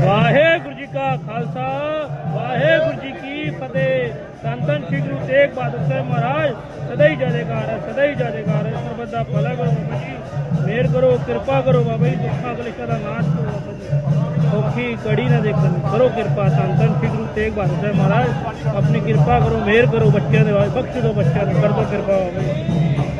ਵਾਹਿਗੁਰੂ ਜੀ ਕਾ ਖਾਲਸਾ, ਵਾਹਿਗੁਰੂ ਜੀ ਕੀ ਫਤਿਹ। ਸੰਤਨ ਸ਼੍ਰੀ ਗੁਰੂ ਤੇਗ ਬਹਾਦਰ ਸਾਹਿਬ ਮਹਾਰਾਜ, ਸਦਾ ਹੀ ਜੈਕਾਰ ਹੈ, ਸਦਾ ਹੀ ਜੈਕਾਰ ਹੈ। ਸਰਬੱਤ ਦਾ ਭਲਾ ਕਰੋ ਬਾਬਾ ਜੀ ਮੇਰ ਕਰੋ, ਕਿਰਪਾ ਕਰੋ ਬਾਬਾ ਜੀ, ਦੁੱਖਾਂ ਕਲੇਸ਼ਾਂ ਦਾ ਨਾਸ਼ ਕਰੋ ਬਾਬਾ ਜੀ। ਔਖੀ ਕੜੀ ਨਾ ਦੇਖਣ, ਕਰੋ ਕਿਰਪਾ। ਸੰਤਨ ਸ਼੍ਰੀ ਗੁਰੂ ਤੇਗ ਬਹਾਦਰ ਸਾਹਿਬ ਮਹਾਰਾਜ, ਆਪਣੀ ਕਿਰਪਾ ਕਰੋ ਮੇਰ ਕਰੋ ਬੱਚਿਆਂ ਦੇ ਬਖਸ਼ ਦਿਓ ਬੱਚਿਆਂ ਨੂੰ ਕਰ ਕਿਰਪਾ ਬਾਬਾ ਜੀ।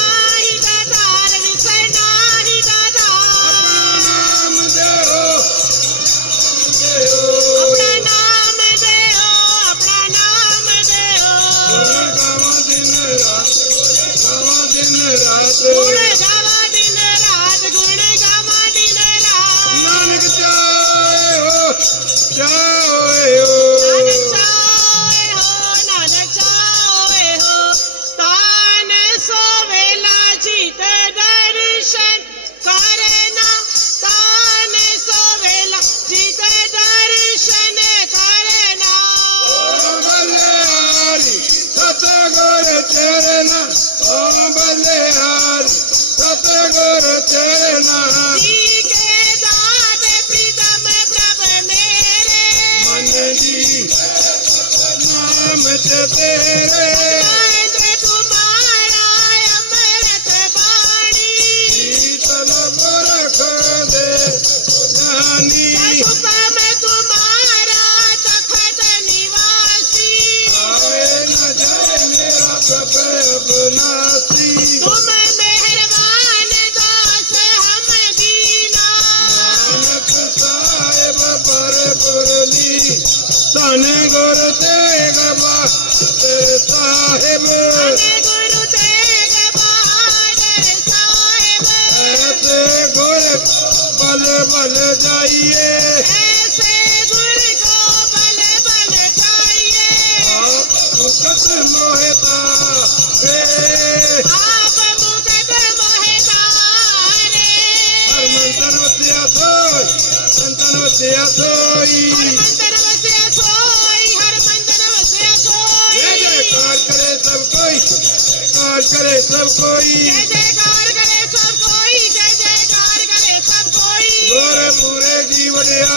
करे सब कोई जय जयकार करे सब कोई जय जयकार करे सब कोई गोरे पूरे की बढ़िया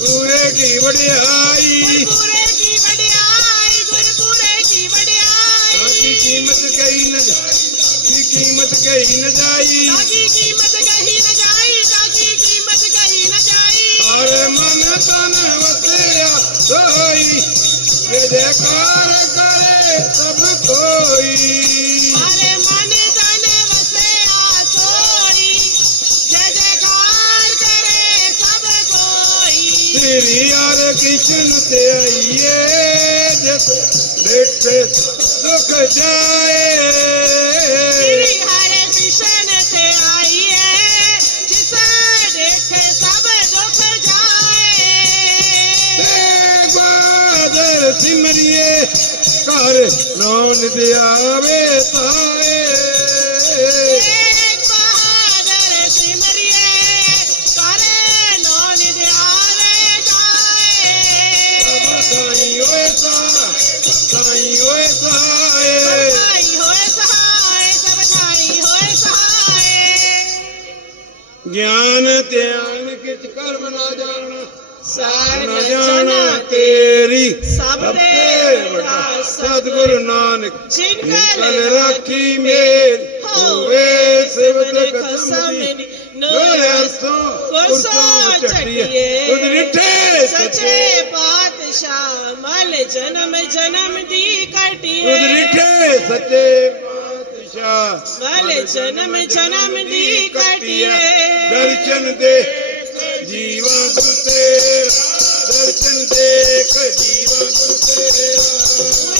पूरे की बढ़ियाई पूरे की बढ़ियाई गुर पूरे की बढ़ियाई की कीमत कहीं न की कीमत कहीं न जाई की कीमत कहीं न जाई की कीमत कहीं न जाई अरे मन तन वसया सोई जय जयकार करे सब कोई آئي هر مشن تي آئي جس سڀ دک جائي سمرئي گهر رام ديا تاري ਨਾ ਜਾਣਾ ਤੇਰੀ ਸਭ ਤੇ ਵੱਡਾ ਸਤਿਗੁਰੂ ਨਾਨਕ ਜਿਨ ਕਲ ਰਾਖੀ ਮੇਰ ਹੋਵੇ ਸਿਵਤ ਕਸਮ ਦੀ। ਨੋ ਜੋ ਅਰਸੋਂ ਕੁਰਸੋਂ ਚਟੀਏ ਤੁਧ ਨਿਠੇ ਸੱਚੇ ਪਾਤਸ਼ਾਹ ਮਲ ਜਨਮ ਜਨਮ ਦੀ ਤੁਧ ਕਟਿਏ ਨਿਠੇ ਸੱਚੇ ਪਾਤਸ਼ਾਹ ਮਲ ਜਨਮ ਜਨਮ ਦੀ ਕਟਿਏ ਦਰਸ਼ਨ ਦੇ ਜੀਵਾ ਗੁਰ ਤੇਰਾ ਦਰਸ਼ਨ ਦੇਖ ਜੀਵਾ ਗੁਰ ਤੇਰਾ।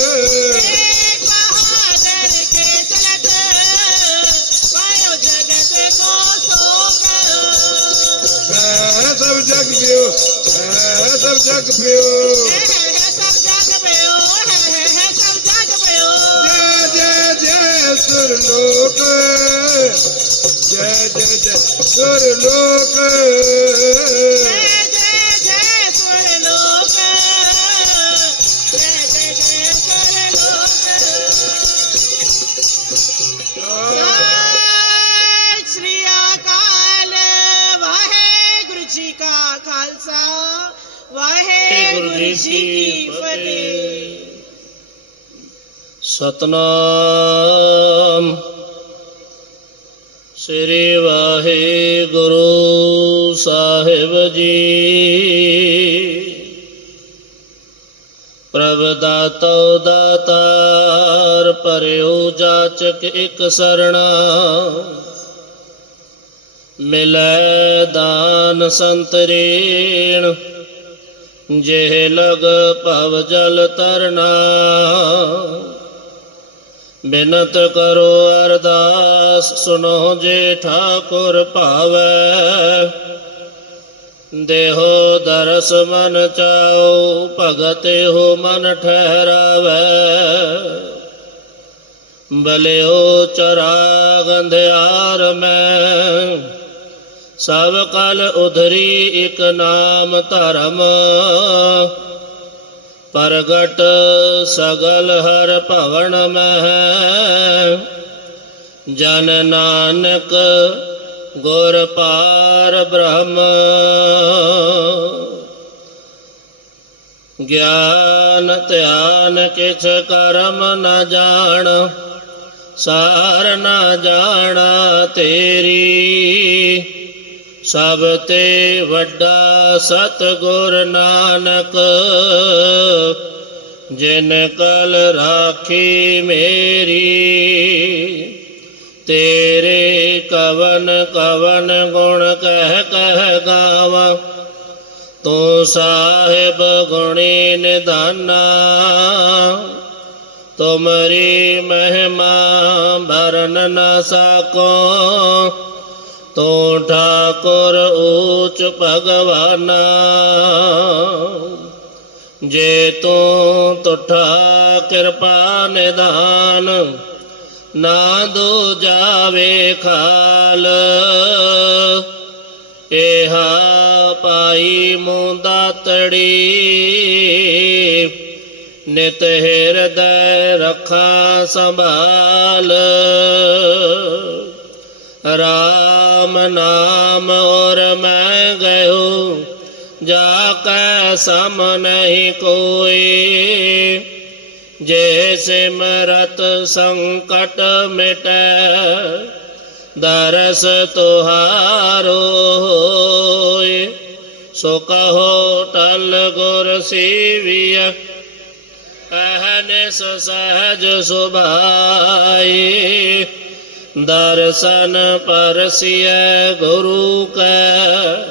ਸਭ ਜਗ ਪਿਓ ਜੈ ਜੈ ਜੈ ਸੁਰ ਲੋਕ। ਜੈ ਜੈ ਜੈ ਸੁਰ ਲੋਕ। ਜੀ ਕੀ ਫਤਿਹ ਸਤਨਾਮ। ਸ੍ਰੀ ਵਾਹਿਗੁਰੂ ਸਾਹਿਬ ਜੀ। ਪ੍ਰਭ ਦਾਤੋ ਦਾਤਾਰ ਪਰਿਓ ਜਾਚਕ ਇਕ ਸਰਣਾ। ਮਿਲੈ ਦਾਨ ਸੰਤਰੇਣ ਜੇ ਲਗ ਭਵ ਜਲ ਤਰਨਾ, ਬਿਨਤ ਕਰੋ ਅਰਦਾਸ ਸੁਨੋ ਜੇ ਠਾਕੁਰ ਭਾਵੈ। ਦੇਹੋ ਦਰਸ ਮਨ ਚਾਓ ਭਗਤ ਹੋ ਮਨ ਠਹਿਰਾਵੈ। ਬਲਿਓ ਚਰਾ ਅੰਧਿਆਰ ਮੈਂ ਸਭ ਕਲ ਉਧਰੀ ਇਕ ਨਾਮ ਧਰਮ। ਪ੍ਰਗਟ ਸਗਲ ਹਰ ਭਵਨ ਮਹਿ। ਜਨ ਨਾਨਕ ਗੁਰ ਪਾਰ ਬ੍ਰਹਮ। ਗਿਆਨ ਧਿਆਨ ਕਿਛ ਕਰਮ ਨ ਜਾਣ, ਸਾਰ ਨ ਜਾਣਾ ਤੇਰੀ। ਸਭ ਤੇ ਵੱਡਾ ਸਤਿਗੁਰ ਨਾਨਕ, ਜਿਨ ਕਲ ਰਾਖੀ ਮੇਰੀ, ਤੇਰੇ ਕਵਨ ਕਵਨ ਗੁਣ ਕਹਿ ਕਹਿ ਗਾਵਾਂ। ਤੂੰ ਸਾਹਿਬ ਗੁਣੀ ਨਿਧਾਨਾ, ਤੁਮਰੀ ਮਹਿਮਾ ਭਰਨ ਨਾ ਸਕੋ। ਤੂੰ ਠਾਕੁਰ ਊਚ ਭਗਵਾਨਾ। ਜੇ ਤੂੰ ਤੁਠਾ ਕਿਰਪਾ ਨਿਦਾਨ ਨਾ ਦੋ ਜਾਵੇ ਖਾਲ। ਇਹਾ ਪਾਈ ਮੁੰਦਾ ਤੜੀ, ਨਿਤ ਹਿਰਦੈ ਰੱਖਾ ਸੰਭਾਲ। राम नाम और मैं गयो जाकर सम नहीं कोई। जैसे मरत संकट मिट, दरस तुहारो सो कहो, टल गुर सीविय सहज सुभाई। ਦਰਸ਼ਨ ਪਰਸਿਐ ਗੁਰੂ ਕੈ,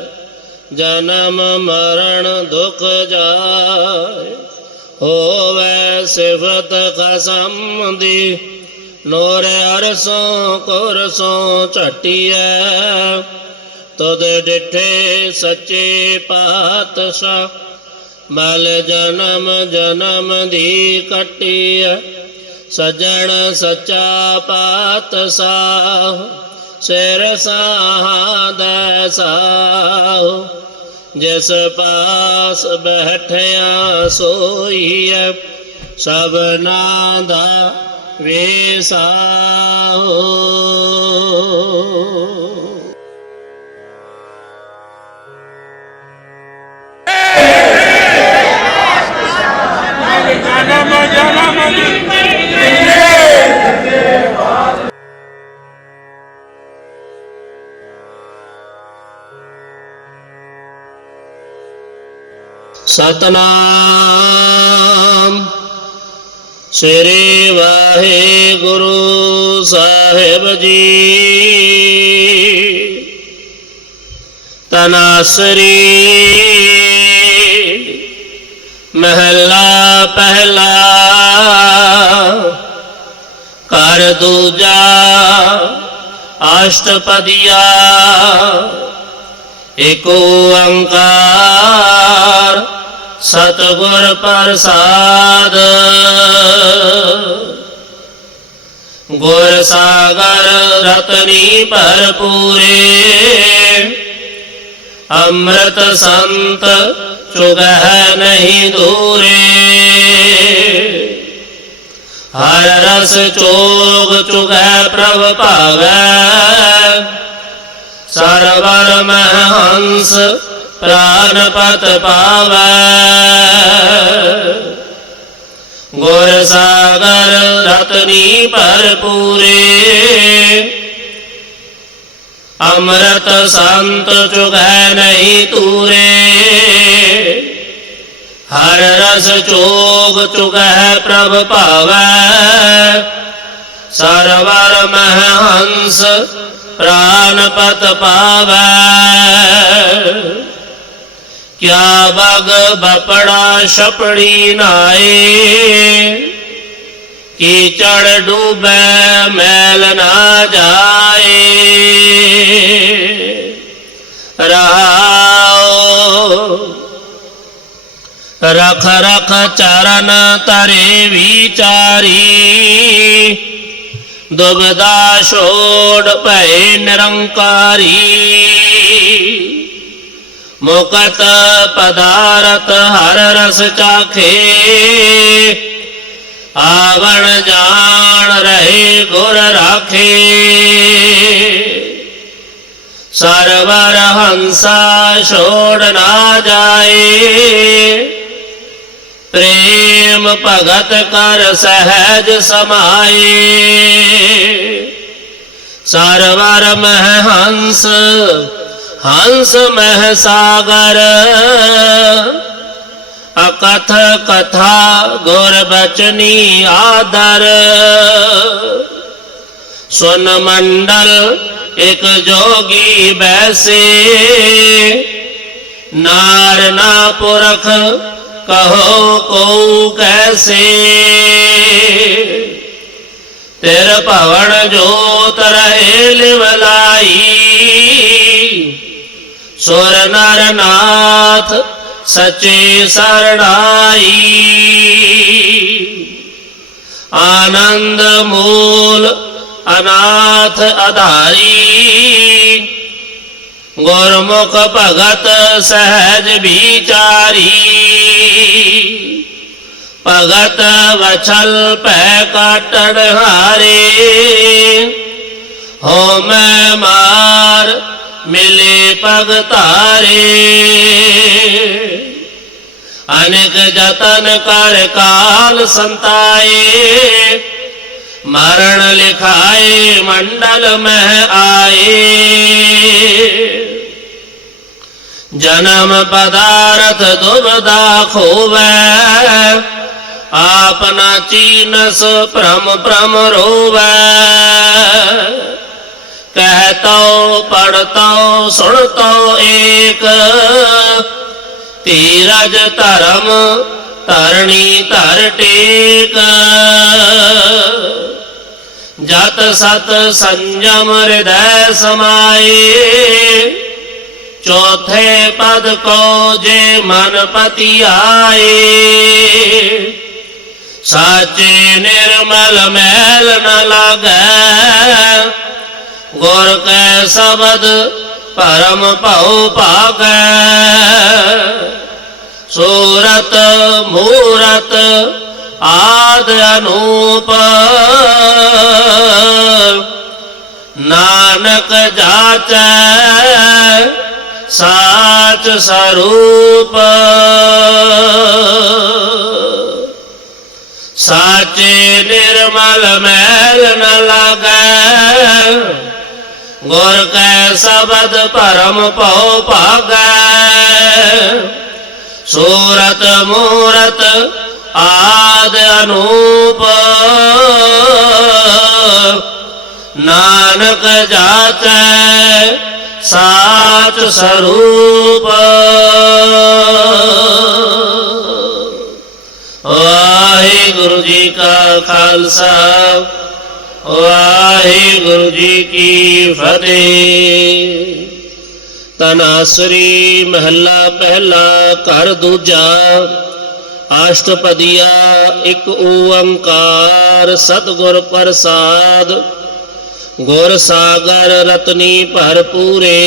ਜਨਮ ਮਰਨ ਦੁਖ ਜਾਏ। ਹੋਵੇ ਸਿਫਤ ਖਸਮ ਦੀ, ਨੂਰ ਅਰਸੋਂ ਕੁਰਸੋਂ ਝਟੀਐ। ਤਦ ਡਿਠੇ ਸੱਚੇ ਪਾਤਸ਼ਾਹ ਮਲ ਜਨਮ ਜਨਮ ਦੀ ਕਟੀਐ। ਸਜਣ ਸੱਚਾ ਪਾਤਸ਼ਾਹ ਸਿਰ ਸਾਹਦਾ ਸਾਹੁ ਜਿਸ ਪਾਸ ਬੈਠਿਆ ਸੋਈਐ ਸਭਨਾ ਦਾ ਵੇਸਾਹੁ ਜਨਮ ਜਨਮ ਸਤਨਾਮ। ਸ੍ਰੀ ਵਾਹਿਗੁਰੂ ਸਾਹਿਬ ਜੀ। ਤਨਾਸਰੀ ਮਹਲਾ ਪਹਿਲਾ। ਕਰ ਦੂਜਾ ਅਸ਼ਟਪਦੀਆ। ਏਕ ਓੰਕਾਰ ਸਤਿਗੁਰ ਪ੍ਰਸਾਦ। ਗੁਰ ਸਾਗਰ ਰਤਨੀ ਭਰਪੂਰੇ, ਅੰਮ੍ਰਿਤ ਸੰਤ ਚੁਗਹਿ ਨਹੀਂ ਦੂਰੇ। ਹਰ ਰਸ ਚੋਗ ਚੁਗੈ ਪ੍ਰਭ ਭਾਵੈ ਸਰਵਰ ਮਹਿ ਹੰਸ ਪ੍ਰਾਨ ਪਾਵੈ। ਗੁਰ ਸਾਗਰ ਰਤਨੀ ਭਰਪੂਰੇ। ਅੰਮ੍ਰਿਤ ਸੰਤ ਚੁਗੈ ਨਹੀਂ ਤੂਰੇ ਹਰ ਰਸ ਚੋਗ ਚੁਗੈ ਪ੍ਰਭ ਭਾਵੈ। ਸਰਵਰ ਮਹੰਸ ਪ੍ਰਾਨ ਪਤ ਪਾਵੈ ਕਿਆ ਬਗ ਬਪੜਾ ਛਪੜੀ ਨਾਏ ਕੀਚੜ ਡੂਬੈ ਮੈਲ ਨਾ ਜਾਏ ਰਹਾਉ ਰਖ ਰਖ ਚਰਨ ਤਰੇ ਵਿਚਾਰੀ ਦੁਬਦਾ ਛੋੜ ਭੈ ਨਿਰੰਕਾਰੀ। ਮੁਕਤ ਪਦਾਰਥ ਹਰ ਰਸ ਚਾਖੇ। ਆਵਣ ਜਾਣ ਰਹੇ ਗੁਰ ਰਾਖੇ। ਸਰਵਰ ਹੰਸਾ ਛੋੜ ਨਾ ਜਾਏ। ਪ੍ਰੇਮ ਭਗਤ ਕਰ ਸਹਿਜ ਸਮਾਏ ਸਰਵਰ ਮਹਿ ਹੰਸ ਹੰਸ ਮਹਿ ਸਾਗਰ ਅਕਥ ਕਥਾ ਗੁਰ ਬਚਨੀ ਆਦਰ ਸੁਨ ਮੰਡਲ ਇਕ ਜੋਗੀ ਬੈਸੇ ਨਾਰ ਨਾ ਪੁਰਖ ਕਹੋ ਕੋ ਕੈਸੇ? ਤੇਰ ਭਵਨ ਜੋਤ ਰਹੇ ਲਿਵਲਾਈ ਸੁਰ ਨਰ ਨਾਥ ਸੱਚੇ ਸਰਣਾਈ। ਆਨੰਦ ਮੂਲ ਅਨਾਥ ਆਧਾਰੀ ਗੁਰਮੁਖ ਭਗਤ ਸਹਿਜ ਵਿਚਾਰੀ ਭਗਤ ਵਛਲ ਪੈ ਕਾਟਣ ਹਾਰੇ ਹੋ ਮੈਂ ਮਾਰ ਮਿਲੇ ਭਗਤਾਰੇ ਅਨੇਕ ਜਤਨ ਕਰ ਕਾਲ ਸੰਤਾਏ ਮਰਨ ਲਿਖਾਏ ਮੰਡਲ ਮਹਿ ਆਏ। ਜਨਮ ਪਦਾਰਥ ਦੁਬਦਾ ਖੋਵੈ। ਆਪਨਾ ਚੀਨਸ ਭ੍ਰਮ ਭ੍ਰਮ ਰੋਵੈ। ਕਹਿਤੋ ਪੜਤੋ ਸੁਣਤੋ ਏਕ। ਧੀਰਜ ਧਰਮ ਧਰਣੀ ਧਰ ਟੇਕ। ਜਤ ਸਤ ਸੰਜਮ ਹਿਰਦੈ ਸਮਾਏ। ਚੌਥੇ ਪਦ ਕੋ ਜੇ ਮਨ ਪਤੀ ਆਏ ਸਾਚੇ ਨਿਰਮਲ ਮੈਲ ਨ ਲਾਗੈ। ਗੁਰ ਕੈ ਸ਼ਬਦ ਪਰਮ ਭਉ ਭਾਗੈ। ਸੂਰਤ ਮੂਰਤ ਆਦ ਅਨੂਪ। ਨਾਨਕ ਜਾਚੈ ਸਾਚ ਸਰੂਪ। ਸਾਚੇ ਨਿਰਮਲ ਮੈਲ ਨ ਲਾਗੈ। ਗੁਰ ਕੈ ਸ਼ਬਦ ਪਰਮ ਭਉ ਭਾਗੈ। ਸੂਰਤ ਮੂਰਤ ਆਦ ਅਨੂਪ। ਨਾਨਕ ਜਾਚੈ ਸਾਚ ਸਰੂਪ। ਵਾਹਿਗੁਰੂ ਜੀ ਕਾ ਖਾਲਸਾ, ਵਾਹਿਗੁਰੂ ਜੀ ਕੀ ਫਤਿਹ। ਤਨਾਸਰੀ ਮਹੱਲਾ ਪਹਿਲਾ ਘਰ ਦੂਜਾ ਅਸ਼ਟਪਦੀਆ ਇੱਕ ਓੰਕਾਰ ਸਤਿਗੁਰ ਪ੍ਰਸਾਦ, ਗੁਰ ਸਾਗਰ ਰਤਨੀ ਭਰਪੂਰੇ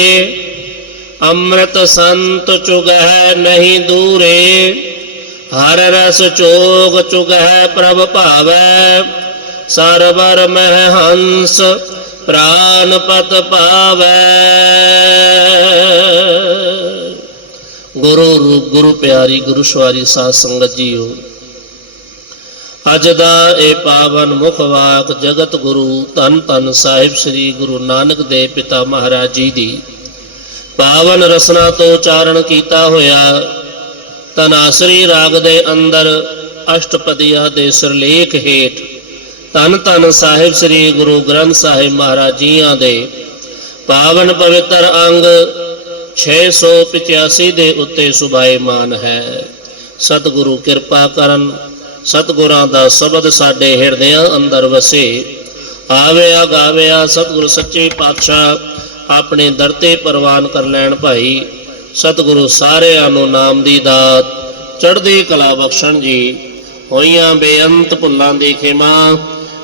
ਅੰਮ੍ਰਿਤ ਸੰਤ ਚੁਗਹਿ ਨਹੀਂ ਦੂਰੇ, ਹਰ ਰਸ ਚੋਗ ਚੁਗਹਿ ਪ੍ਰਭ ਭਾਵੈ, ਸਰਵਰ ਮਹਿ ਹੰਸ ਪ੍ਰਾਨ ਪਤ ਪਾਵੈ। ਗੁਰੂ ਰੂਪ ਗੁਰੂ ਪਿਆਰੀ, ਗੁਰੂ ਸਵਾਰੀ ਸਾਧ ਸੰਗਤ ਜੀਓ, ਅੱਜ ਦਾ ਇਹ ਪਾਵਨ ਮੁਖ ਵਾਕ ਜਗਤ ਗੁਰੂ ਧੰਨ ਧੰਨ ਸਾਹਿਬ ਸ੍ਰੀ ਗੁਰੂ ਨਾਨਕ ਦੇਵ ਪਿਤਾ ਮਹਾਰਾਜ ਜੀ ਦੀ। ਪਾਵਨ ਰਸਨਾ ਤੋਂ ਉਚਾਰਨ ਕੀਤਾ ਹੋਇਆ ਤਨਾਸਰੀ ਰਾਗ ਦੇ ਅੰਦਰ ਅਸ਼ਟਪਦੀਆ ਦੇ ਸਿਰਲੇਖ ਹੇਠ ਧੰਨ ਧੰਨ ਸਾਹਿਬ ਸ੍ਰੀ ਗੁਰੂ ਗ੍ਰੰਥ ਸਾਹਿਬ ਮਹਾਰਾਜ ਜੀਆਂ ਦੇ। ਪਾਵਨ ਪਵਿੱਤਰ ਅੰਗ 685 ਦੇ ਉੱਤੇ ਸੁਭਾਏਮਾਨ ਹੈ। ਸਤਿਗੁਰੂ ਕਿਰਪਾ ਕਰਨ, ਸਤਿਗੁਰਾਂ ਦਾ ਸ਼ਬਦ ਸਾਡੇ ਹਿਰਦਿਆਂ ਅੰਦਰ ਵਸੇ। ਆਵਿਆ ਗਾਵਿਆ ਸਤਿਗੁਰੂ ਸੱਚੇ ਪਾਤਸ਼ਾਹ, ਆਪਣੇ ਦਰ ਤੇ ਪ੍ਰਵਾਨ ਕਰ ਲੈਣ ਭਾਈ। ਸਤਿਗੁਰੂ ਸਾਰਿਆਂ ਨੂੰ ਨਾਮ ਦੀ ਦਾਤ, ਚੜ੍ਹਦੀ ਕਲਾ ਬਖਸ਼ਣ ਜੀ। ਹੋਈਆਂ ਬੇਅੰਤ ਭੁੱਲਾਂ ਦੀ ਖਿਮਾ